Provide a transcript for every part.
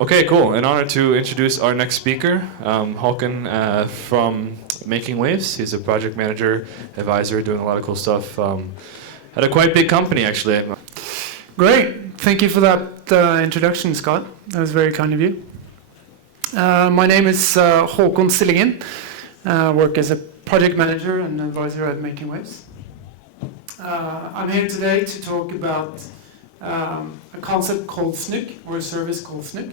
Okay, cool. An honor to introduce our next speaker, Håkon from Making Waves. He's a project manager, advisor, doing a lot of cool stuff at a quite big company, actually. Great. Thank you for that introduction, Scott. That was very kind of you. My name is Håkon Stillingen. I work as a project manager and advisor at Making Waves. I'm here today to talk about a concept called Fnugg, or a service called Fnugg,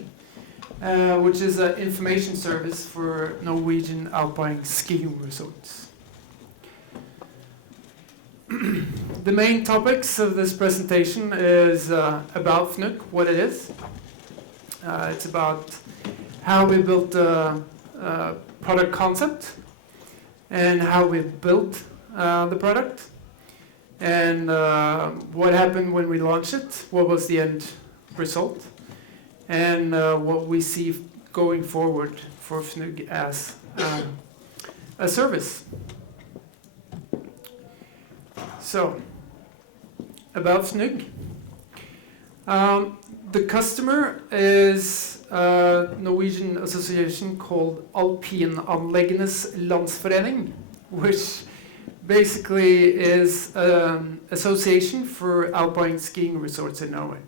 which is an information service for Norwegian alpine skiing resorts. The main topics of this presentation is about Fnugg, what it is. It's about how we built a product concept and how we built the product, and what happened when we launched it, what was the end result, and what we see going forward for Fnugg as a service. So, about Fnugg. The customer is a Norwegian association called Alpinanleggenes Landsforening, which basically is an association for alpine skiing resorts in Norway.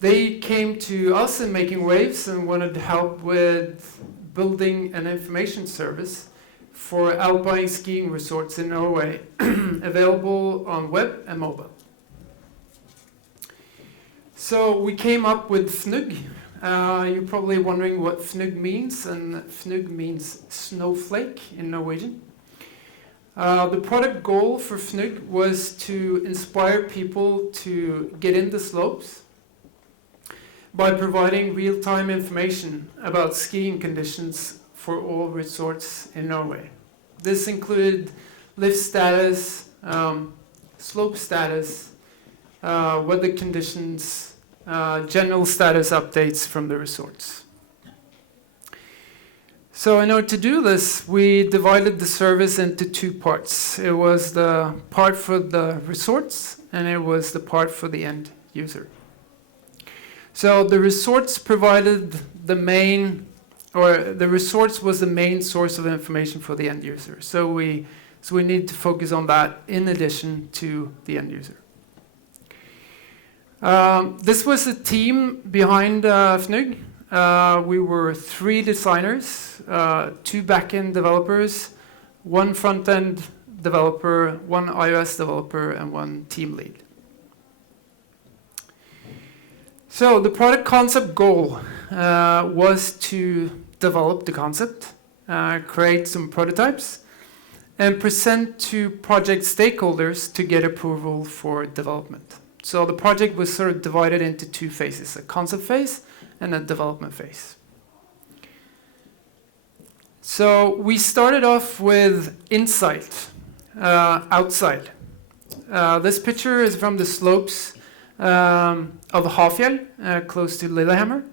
They came to us in Making Waves and wanted help with building an information service for alpine skiing resorts in Norway, available on web and mobile. So we came up with Fnugg. You're probably wondering what Fnugg means, and Fnugg means snowflake in Norwegian. The product goal for Fnugg was to inspire people to get in the slopes by providing real-time information about skiing conditions for all resorts in Norway. This included lift status, slope status, weather conditions, general status updates from the resorts. So in order to do this, we divided the service into two parts. It was the part for the resorts, and it was the part for the end user. So the resorts provided the resorts was the main source of information for the end user. So we need to focus on that in addition to the end user. This was the team behind Fnugg. We were 3 designers, 2 back-end developers, 1 front-end developer, 1 iOS developer, and 1 team lead. So the product concept goal was to develop the concept, create some prototypes, and present to project stakeholders to get approval for development. So the project was sort of divided into 2 phases, a concept phase and a development phase. So we started off with insight, outside. This picture is from the slopes of Hafjell, close to Lillehammer.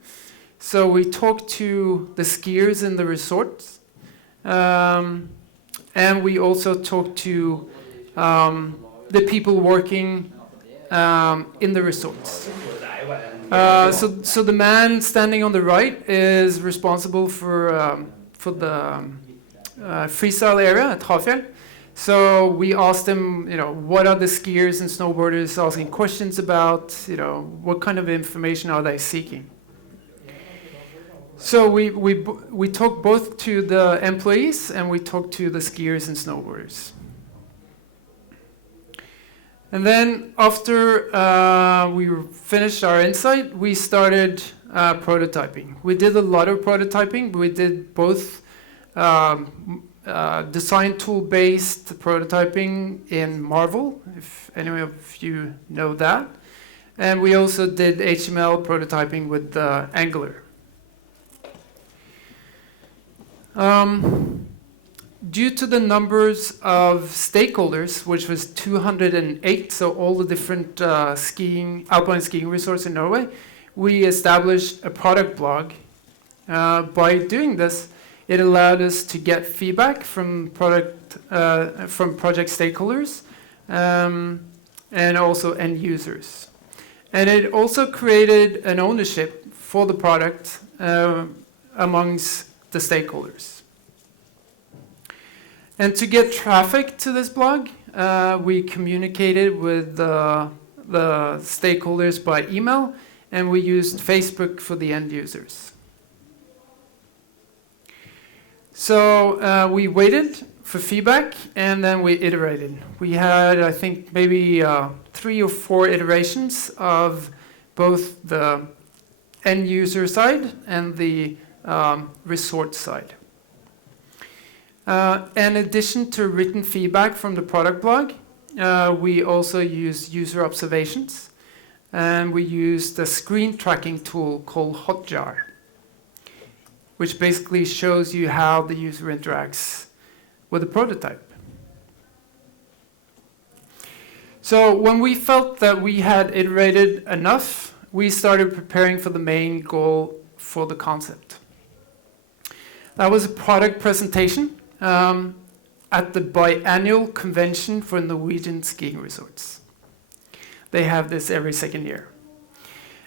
So we talked to the skiers in the resorts, and we also talked to the people working in the resorts. So the man standing on the right is responsible for the freestyle area at Hafjell. So we asked him, what are the skiers and snowboarders asking questions about? What kind of information are they seeking? So we talked both to the employees and we talked to the skiers and snowboarders. And then after we finished our insight, we started prototyping. We did a lot of prototyping. We did both design tool-based prototyping in Marvel, if any of you know that. And we also did HTML prototyping with Angular. Due to the numbers of stakeholders, which was 208, so all the different alpine skiing resorts in Norway, we established a product blog. By doing this, it allowed us to get feedback from project stakeholders and also end users. And it also created an ownership for the product amongst the stakeholders. And to get traffic to this blog, we communicated with the stakeholders by email, and we used Facebook for the end users. So we waited for feedback, and then we iterated. We had, I think, maybe 3 or 4 iterations of both the end user side and the resort side. In addition to written feedback from the product blog, we also used user observations, and we used a screen tracking tool called Hotjar, which basically shows you how the user interacts with the prototype. So when we felt that we had iterated enough, we started preparing for the main goal for the concept. That was a product presentation at the biannual convention for Norwegian skiing resorts. They have this every second year.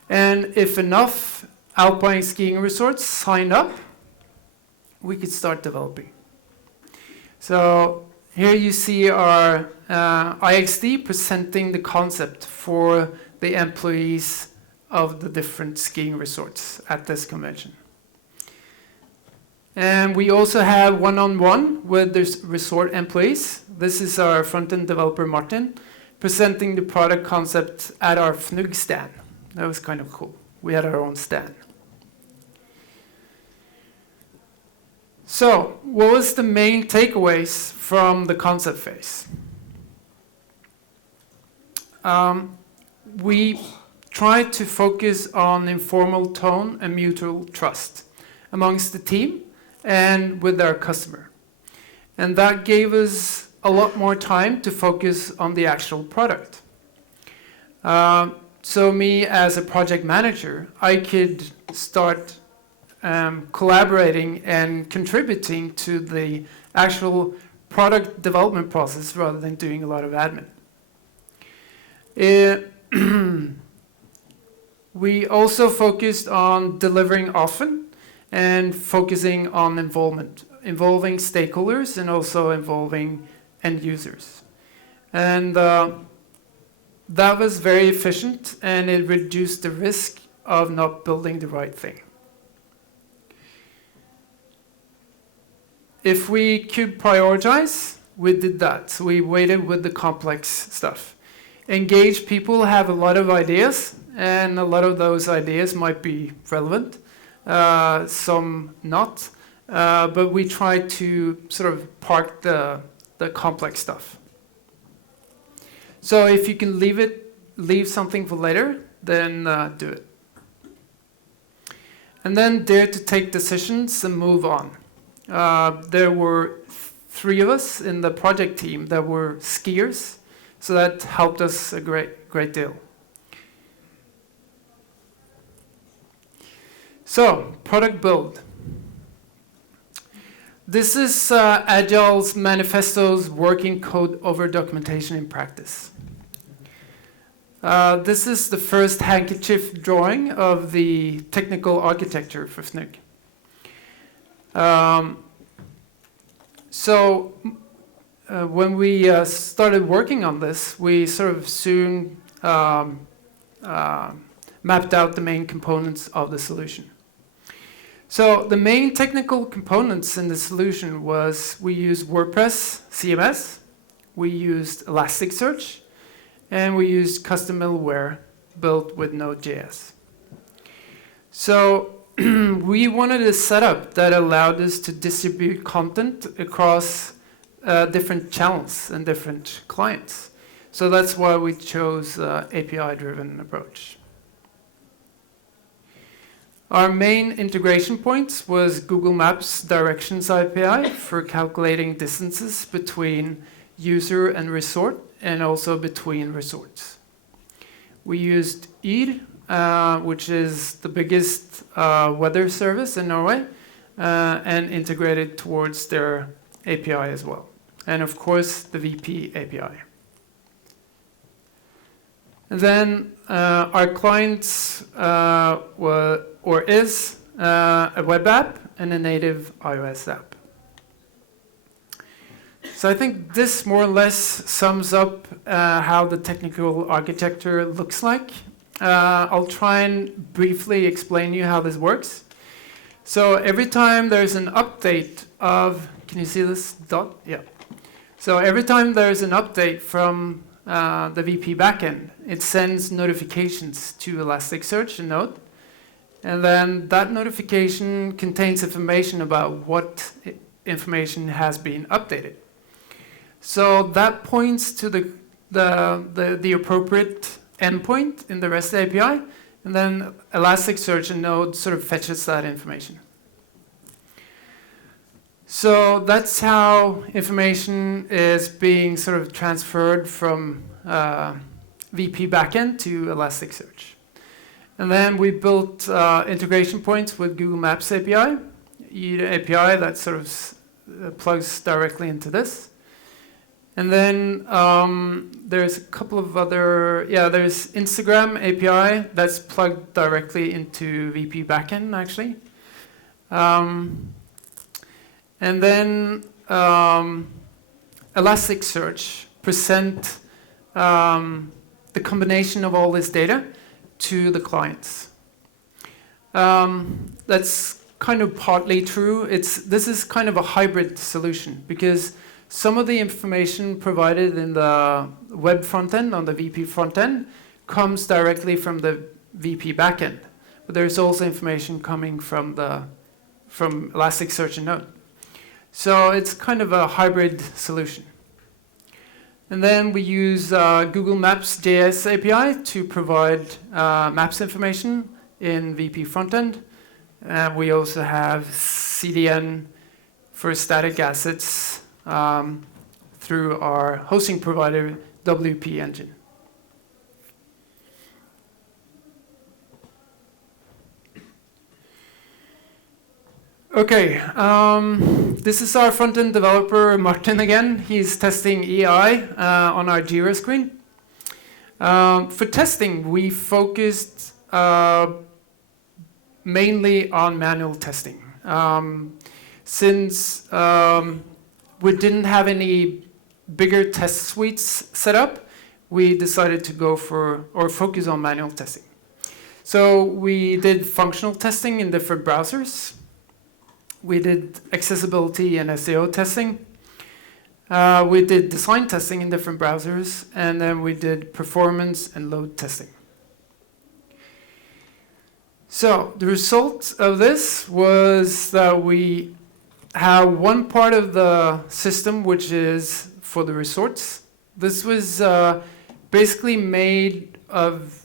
And if enough alpine skiing resorts signed up, we could start developing. So here you see our IXD presenting the concept for the employees of the different skiing resorts at this convention. And we also have one-on-one with the resort employees. This is our front-end developer, Martin, presenting the product concept at our Fnugg stand. That was kind of cool. We had our own stand. So, what was the main takeaways from the concept phase? We tried to focus on informal tone and mutual trust amongst the team and with our customer. And that gave us a lot more time to focus on the actual product. So me as a project manager, I could start collaborating and contributing to the actual product development process rather than doing a lot of admin. We also focused on delivering often and focusing on involving stakeholders and also involving end users. And that was very efficient, and it reduced the risk of not building the right thing. If we could prioritize, we did that. So we waited with the complex stuff. Engaged people have a lot of ideas, and a lot of those ideas might be relevant, some not. But we try to sort of park the complex stuff. So if you can leave something for later, then do it. And then dare to take decisions and move on. There were 3 of us in the project team that were skiers, so that helped us a great deal. So, product build. This is Agile's manifesto's working code over documentation in practice. This is the first handkerchief drawing of the technical architecture for Fnugg. When we started working on this, we sort of soon mapped out the main components of the solution. So the main technical components in the solution was we used WordPress CMS, we used Elasticsearch, and we used custom middleware built with Node.js. So we wanted a setup that allowed us to distribute content across different channels and different clients. So that's why we chose API-driven approach. Our main integration points was Google Maps Directions API for calculating distances between user and resort, and also between resorts. We used Yr, which is the biggest weather service in Norway, and integrated towards their API as well. And of course, the VP API. And then our client is a web app and a native iOS app. So I think this more or less sums up how the technical architecture looks like. I'll try and briefly explain you how this works. So every time there's an update of, can you see this dot? Yeah. So every time there's an update from the VP backend, it sends notifications to Elasticsearch and Node. And then that notification contains information about what information has been updated. So that points to the appropriate endpoint in the REST API, and then Elasticsearch and Node sort of fetches that information. So that's how information is being sort of transferred from VP backend to Elasticsearch. And then we built integration points with Google Maps API, API that sort of plugs directly into this. And then there's a couple of other, there's Instagram API that's plugged directly into VP backend, actually. And then Elasticsearch present the combination of all this data to the clients. That's kind of partly true. This is kind of a hybrid solution because some of the information provided in the web frontend, on the VP frontend, comes directly from the VP backend. But there's also information coming from Elasticsearch and Node. So it's kind of a hybrid solution. And then we use Google Maps JS API to provide maps information in VP frontend. We also have CDN for static assets through our hosting provider, WP Engine. Okay, this is our front-end developer, Martin, again. He's testing EI on our Jira screen. For testing, we focused mainly on manual testing. Since we didn't have any bigger test suites set up, we decided to go for, or focus on manual testing. So we did functional testing in different browsers. We did accessibility and SEO testing. We did design testing in different browsers, and then we did performance and load testing. So the result of this was that we have one part of the system which is for the resorts. This was basically made of,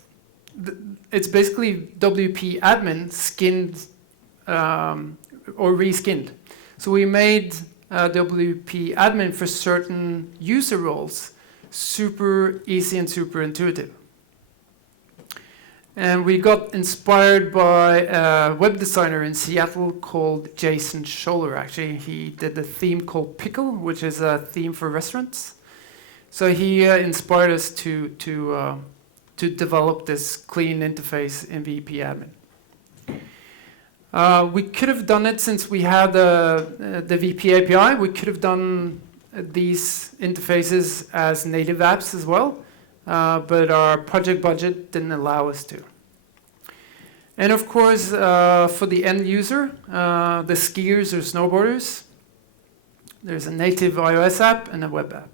it's basically WP admin skinned or reskinned. So we made WP admin for certain user roles super easy and super intuitive. And we got inspired by a web designer in Seattle called Jason Scholler. Actually, he did a theme called Pickle, which is a theme for restaurants. So he inspired us to develop this clean interface in VP admin. We could have done it since we had the VP API. We could have done these interfaces as native apps as well. But our project budget didn't allow us to. And of course, for the end user, the skiers or snowboarders, there's a native iOS app and a web app.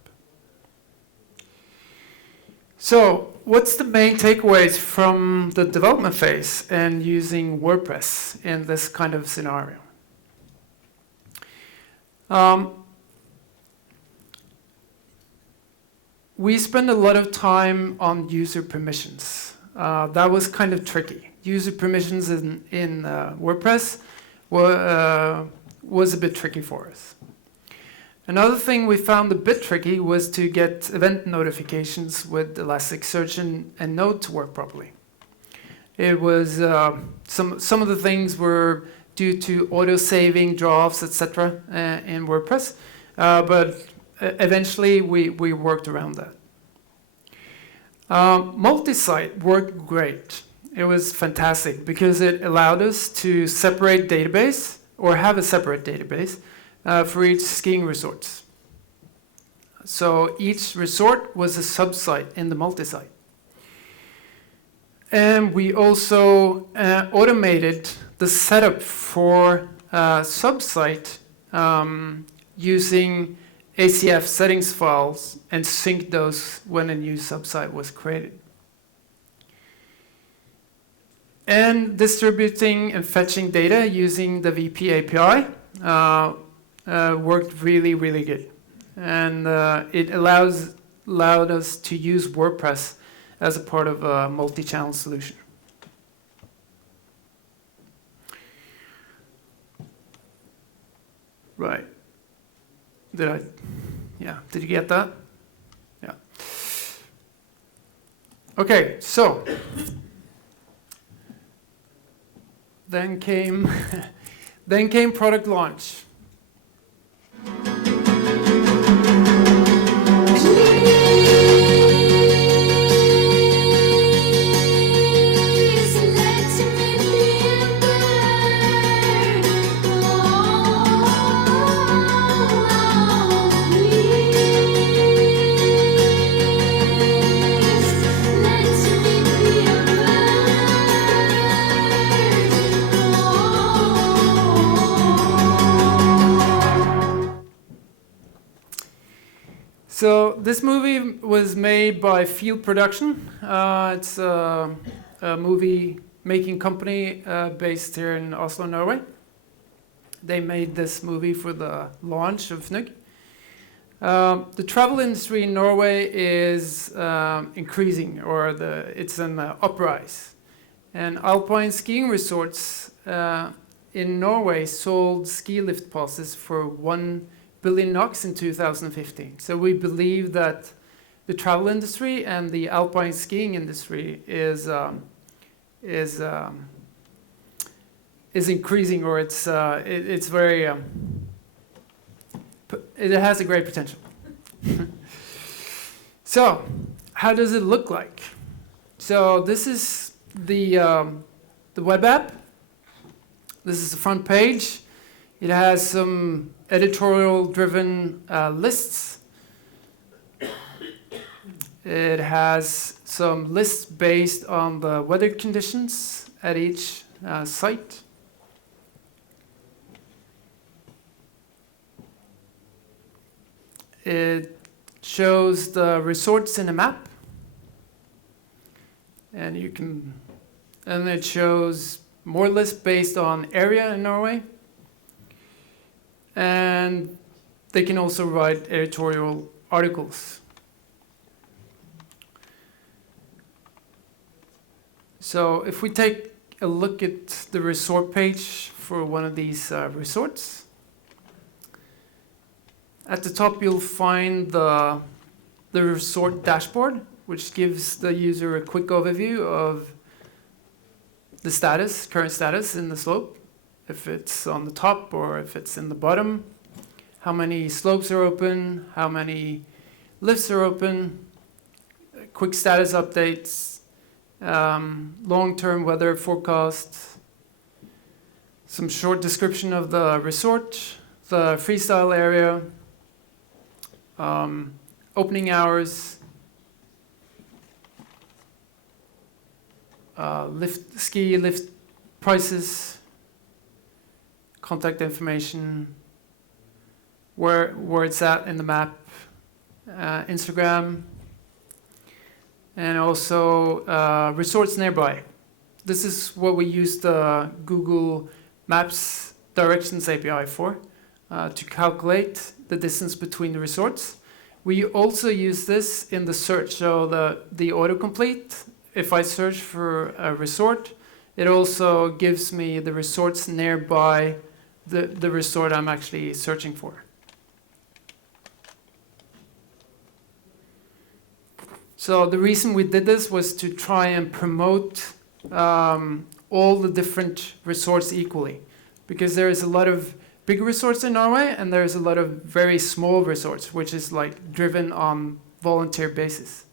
So what's the main takeaways from the development phase and using WordPress in this kind of scenario? We spend a lot of time on user permissions. That was kind of tricky. User permissions in WordPress was a bit tricky for us. Another thing we found a bit tricky was to get event notifications with Elasticsearch and Node to work properly. It was some of the things were due to auto-saving drafts, etc. In WordPress, but eventually we worked around that. Multi-site worked great. It was fantastic because it allowed us to separate database or have a separate database for each skiing resorts. So each resort was a sub-site in the multi-site. And we also automated the setup for sub-site using ACF settings files and sync those when a new sub-site was created. And distributing and fetching data using the VP API worked really, really good. And it allowed us to use WordPress as a part of a multi-channel solution. Right. Did you get that? Yeah. Okay, so then came product launch. So this movie was made by Field Production. It's a movie making company based here in Oslo, Norway. They made this movie for the launch of Fnugg. The travel industry in Norway is increasing, or it's an uprise. And alpine skiing resorts in Norway sold ski lift passes for 1 billion NOK in 2015. So we believe that the travel industry and the alpine skiing industry is increasing, or it's very it has a great potential. So how does it look like? So this is the web app. This is the front page. It has some editorial-driven lists. It has some lists based on the weather conditions at each site. It shows the resorts in a map, and it shows more lists based on area in Norway. And they can also write editorial articles. So if we take a look at the resort page for one of these resorts, at the top you'll find the resort dashboard, which gives the user a quick overview of the current status in the slope. If it's on the top or if it's in the bottom, how many slopes are open, how many lifts are open, quick status updates, long-term weather forecast, some short description of the resort, the freestyle area, opening hours, ski lift prices, contact information, where it's at in the map, Instagram, and also resorts nearby. This is what we use the Google Maps Directions API for, to calculate the distance between the resorts. We also use this in the search, so the autocomplete, if I search for a resort, it also gives me the resorts nearby the resort I'm actually searching for. So the reason we did this was to try and promote all the different resorts equally, because there is a lot of big resorts in Norway and there's a lot of very small resorts, which is like driven on volunteer basis.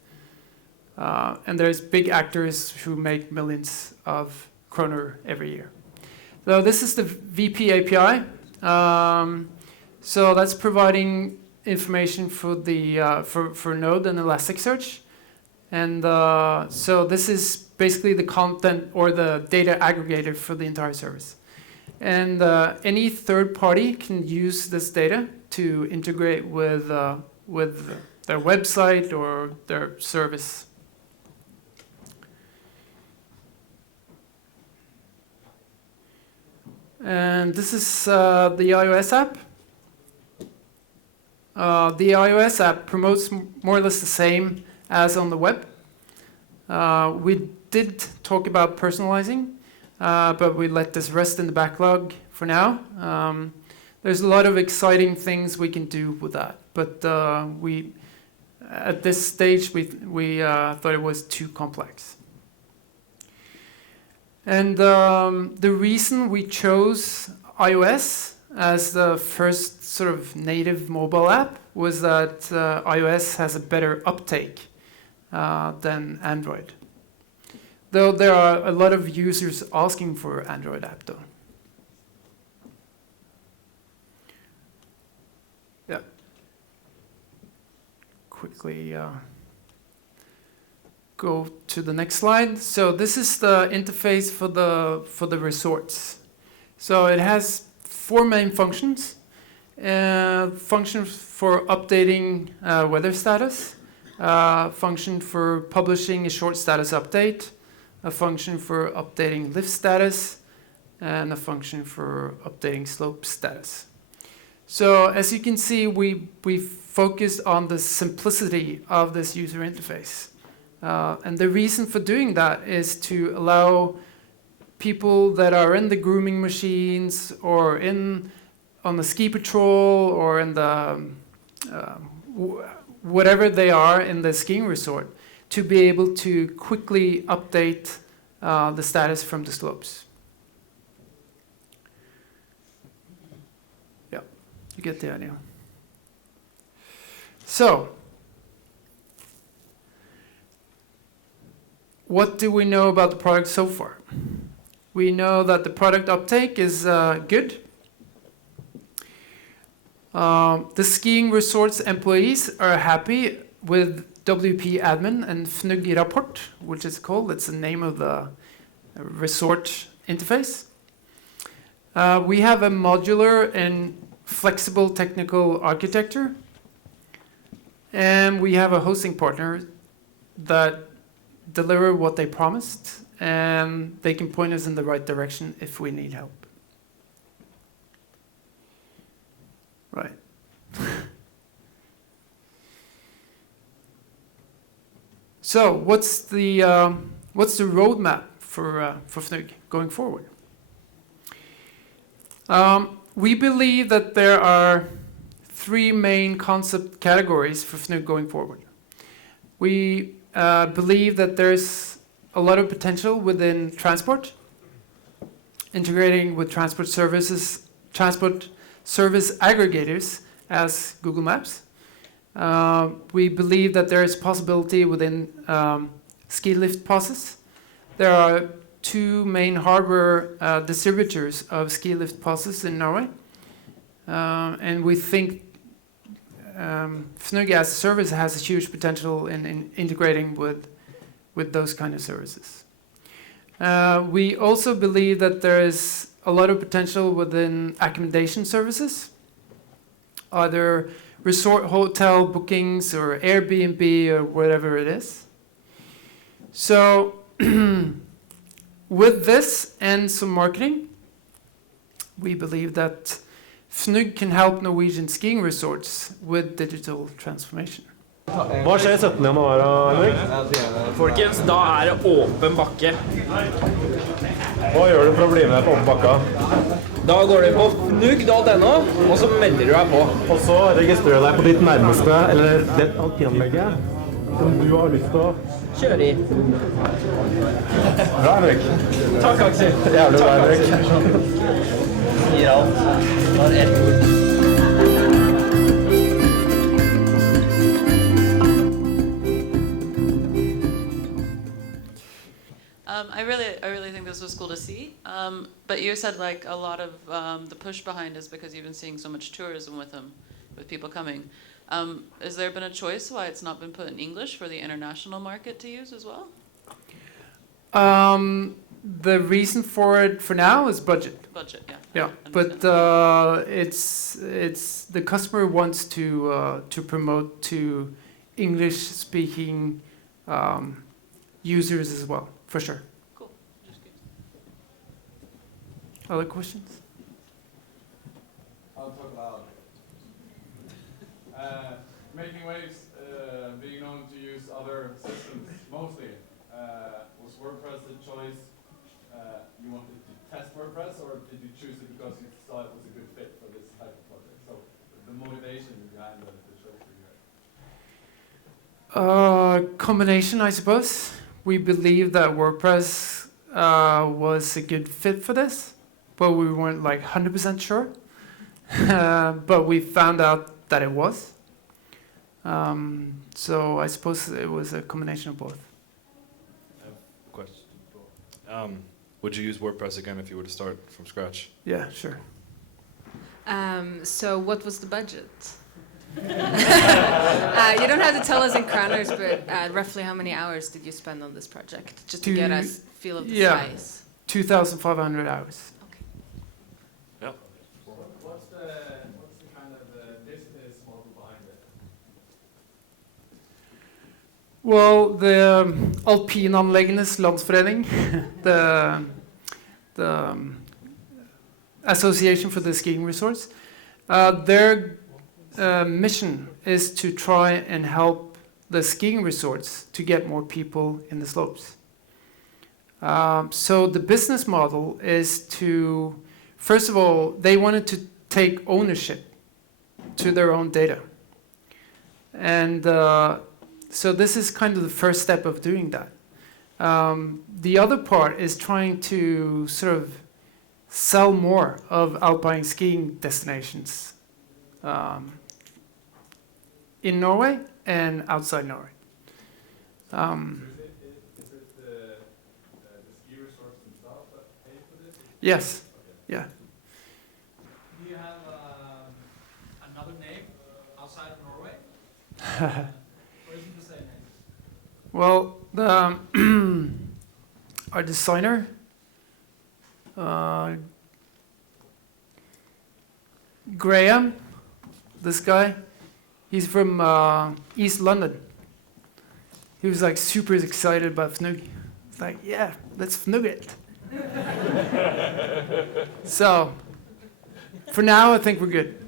And there's big actors who make millions of kroner every year. So this is the VP API. So that's providing information for the for Node and Elasticsearch. And so this is basically the content or the data aggregator for the entire service. And any third party can use this data to integrate with their website or their service. And this is the iOS app. The iOS app promotes more or less the same as on the web. We did talk about personalizing, but we let this rest in the backlog for now. There's a lot of exciting things we can do with that, but at this stage we thought it was too complex. And the reason we chose iOS as the first sort of native mobile app was that iOS has a better uptake than Android. Though there are a lot of users asking for Android app though. Yeah. Quickly go to the next slide. So this is the interface for the resorts. So it has 4 main functions. Function for updating weather status, function for publishing a short status update, a function for updating lift status, and a function for updating slope status. So as you can see, we focus on the simplicity of this user interface. And the reason for doing that is to allow people that are in the grooming machines or on the ski patrol or in the whatever they are in the skiing resort to be able to quickly update the status from the slopes. Yeah, you get the idea. So, what do we know about the product so far? We know that the product uptake is good. The skiing resorts employees are happy with WP admin and Fnugg rapport, which is called. It's the name of the resort interface. We have a modular and flexible technical architecture. And we have a hosting partner that deliver what they promised, and they can point us in the right direction if we need help. Right. So what's the roadmap for Fnugg going forward? We believe that there are 3 main concept categories for Fnugg going forward. We believe that there's a lot of potential within transport, integrating with transport service aggregators as Google Maps. We believe that there is possibility within ski lift passes. There are 2 main hardware distributors of ski lift passes in Norway. And we think Fnugg as a service has a huge potential in integrating with those kind of services. We also believe that there is a lot of potential within accommodation services, either resort hotel bookings or Airbnb or whatever it is. So with this and some marketing, we believe that Fnugg can help Norwegian skiing resorts with digital transformation. Hva skjer 17. januar, Henrik? Folkens, da det åpen bakke. Hva gjør du for å bli med på åpen bakka? Da går du på Fnugg.no, og så melder du deg på. Og så registrerer du deg på ditt nærmeste, eller det alpinanlegget som du har lyst til å kjøre i. Bra, Henrik. Takk, Aksel. Jævlig bra, Henrik. Gir alt. Bare ett ord. I really think this was cool to see. But you said like a lot of the push behind is because you've been seeing so much tourism with them, with people coming. Has there been a choice why it's not been put in English for the international market to use as well? The reason for it for now is budget. Budget, yeah. Yeah, but it's the customer wants to promote to English-speaking users as well, for sure. Cool. Just good. Other questions? I'll talk about making waves, being known to use other systems mostly. Was WordPress a choice? You wanted to test WordPress, or did you choose it because you thought it was a good fit for this type of project? So the motivation behind the choice for you guys? Combination, I suppose. We believe that WordPress was a good fit for this, but we weren't like 100% sure. But we found out that it was. So I suppose it was a combination of both. I have a question. Would you use WordPress again if you were to start from scratch? Yeah, sure. So what was the budget? You don't have to tell us in kroners, but roughly how many hours did you spend on this project? Just to get us a feel of the size. 2,500 hours. Okay. Yeah. What's the kind of business model behind it? Well, the Alpinanleggenes Landsforening, the Association for the Skiing Resorts, their mission is to try and help the skiing resorts to get more people in the slopes. So the business model is to, first of all, they wanted to take ownership to their own data. And so this is kind of the first step of doing that. The other part is trying to sort of sell more of alpine skiing destinations in Norway and outside Norway. Is it the ski resorts themselves that pay for this? Yes, yeah. Do you have another name outside of Norway? Or is it the same name? Well, our designer, Graham, this guy, he's from East London. He was like super excited about Fnugg. It's like, yeah, let's Fnugg it. So, for now, I think we're good.